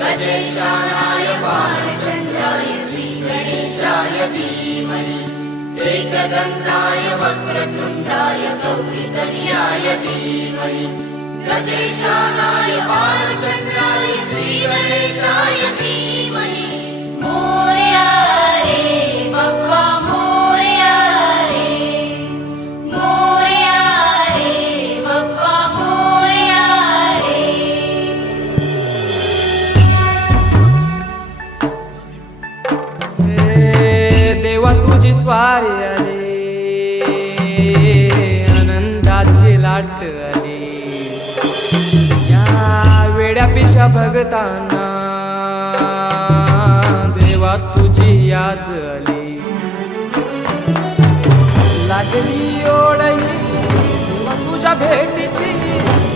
गजेशानाय बालचन्द्राय श्रीगणेशाय धीमहि एकदन्ताय वक्रतुण्डाय गौरीतनयाय धीमहि गजेशानाय बालचन्द्राय श्रीगणेशाय धीमहि मोरया रे बप्पा मोरया रे मोरया रे बप्पा मोरया रे देवा तुझी स्वारी आली आनंदाची लाट आली या वेड्या पिशा भगतांना देवा तुझी याद आली लागली ओढही देवा तुझ्या भेटीची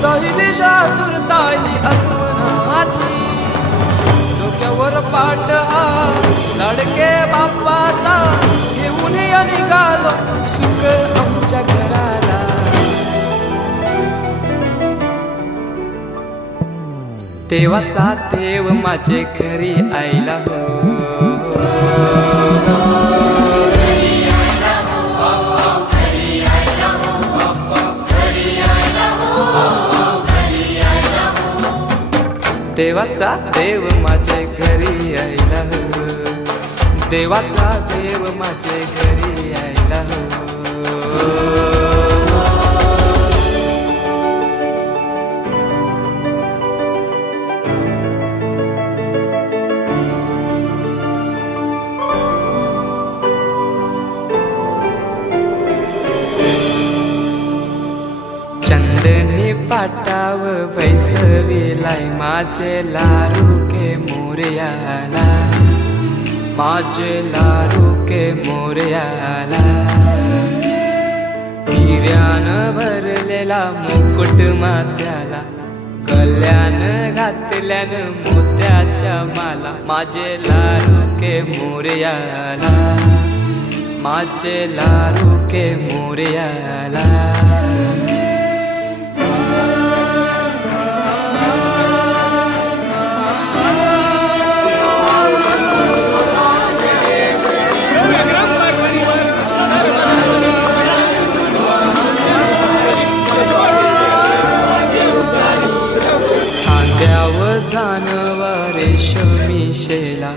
दही दिशा तुरताई आगमनाची डोक्यावर पाट हा लाडके बाप्पाचा घेऊन निघालो सुख आमच्या घराला देवाचा देव माझे घरी आईला हो देवाचा देव माझे घरी आईला हो देवाचा देव माझे घरी आईला हो चंदनी पाटाव बैसविलाय माझे लाडके मोरयाला माझे लाडके मोरयाला हिऱ्यानं भरलेला मुकुट माथ्याला गल्यानं घातल्यानं मोत्याच्या माला माझे लाडके मोरयाला माझे लाडके मोरयाला रेशमी शेला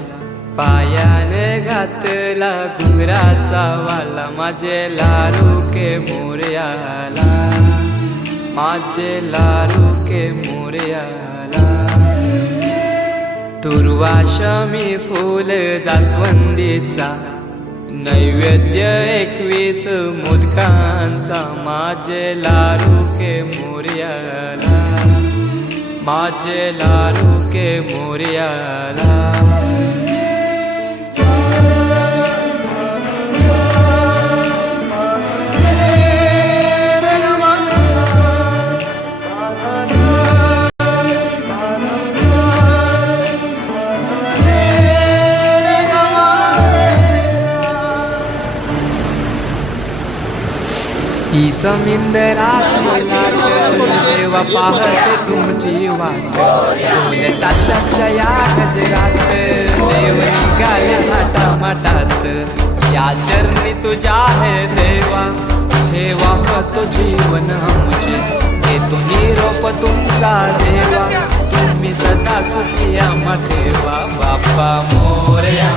पायाने घातला घुंगराचा वाला माझे लाडके मोरयाला माझे लाडके मोरयाला दुर्वाशमी फूल जास्वंदीचा नैवेद्य 21 मोदकांचा माझे लाडके मोरयाला माझे लाडके मोरयाला ही समिंदराची लाट देवा पाहते तुमची वाट बोले ताशाच्या या गजरात देव निघाले थाटामाटात या चरणी तुझ्या आहे देवा ठेवा तो जीवन आमचे घेतो निरोप तुमचा देवा तुम्ही सदा सुखी आम्हा ठेवा बाप्पा मोरया